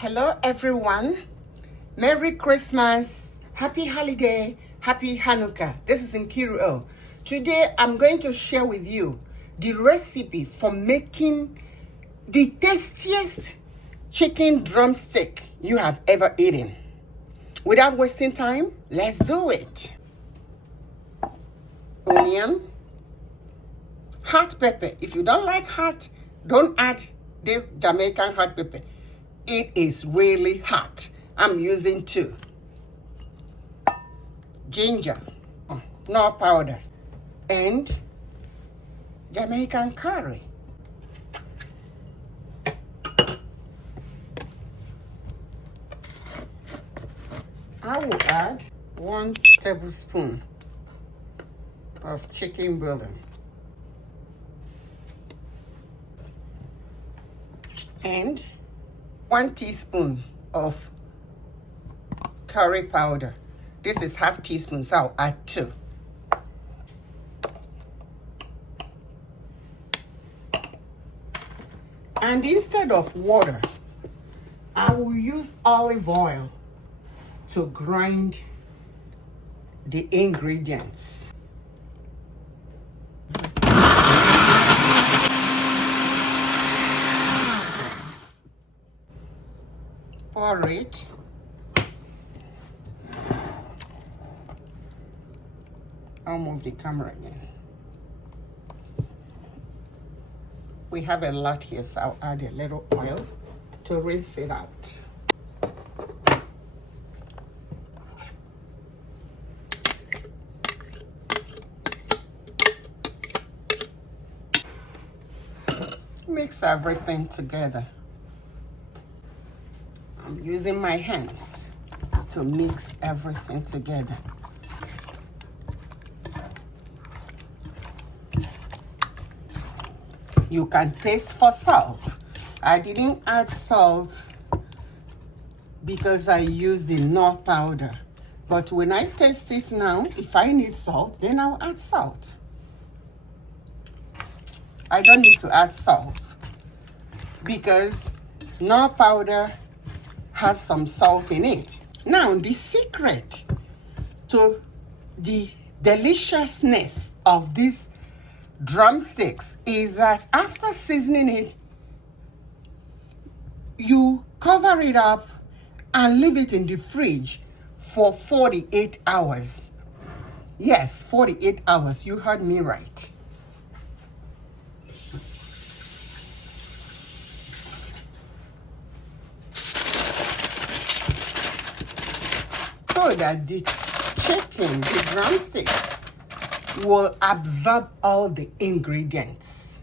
Hello everyone, Merry Christmas, Happy Holiday, Happy Hanukkah. This is Nkiruoh. Today I'm going to share with you the recipe for making the tastiest chicken drumstick you have ever eaten. Without wasting time, let's do it. Onion, hot pepper. If you don't like hot, don't add this Jamaican hot pepper. It is really hot. I'm using 2. Ginger, no powder, and Jamaican curry. I will add 1 tablespoon of chicken bouillon and 1 teaspoon of curry powder. This is half teaspoon, so I'll add 2. And instead of water, I will use olive oil to grind the ingredients. Pour it. I'll move the camera again. We have a lot here, so I'll add a little oil to rinse it out. Mix everything together. I'm using my hands to mix everything together. You can taste for salt. I didn't add salt because I used the nut powder. But when I taste it now, if I need salt, then I'll add salt. I don't need to add salt because nut powder has some salt in it. Now, the secret to the deliciousness of these drumsticks is that after seasoning it, you cover it up and leave it in the fridge for 48 hours. Yes, 48 hours. You heard me right. So that the chicken, the drumsticks, will absorb all the ingredients.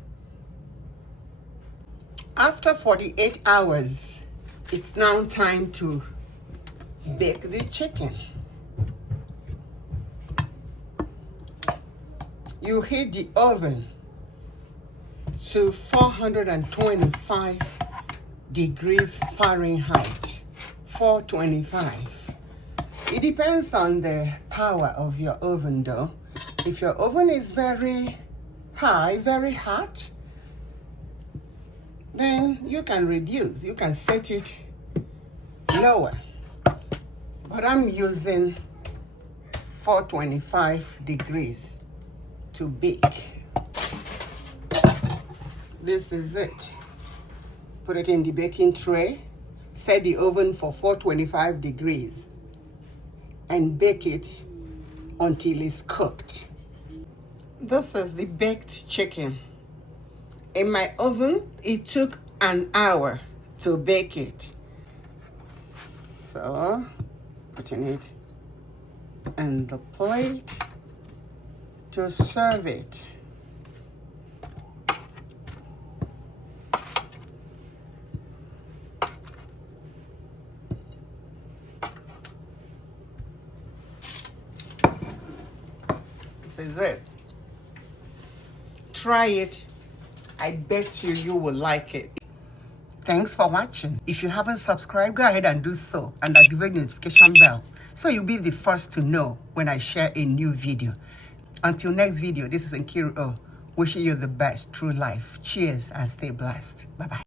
After 48 hours, it's now time to bake the chicken. You heat the oven to 425 degrees Fahrenheit, 425. It depends on the power of your oven though. If your oven is very high, very hot, then you can reduce. You can set it lower. But I'm using 425 degrees to bake. This is it. Put it in the baking tray. Set the oven for 425 degrees. And bake it until it's cooked. This is the baked chicken. In my oven, it took an hour to bake it. So, putting it on the plate to serve it. This is it. Try it. I bet you will like it. Thanks for watching. If you haven't subscribed, go ahead and do so and activate the notification bell so you'll be the first to know when I share a new video. Until next video, this is Nkiruoh, wishing you the best through life. Cheers and stay blessed. Bye-bye.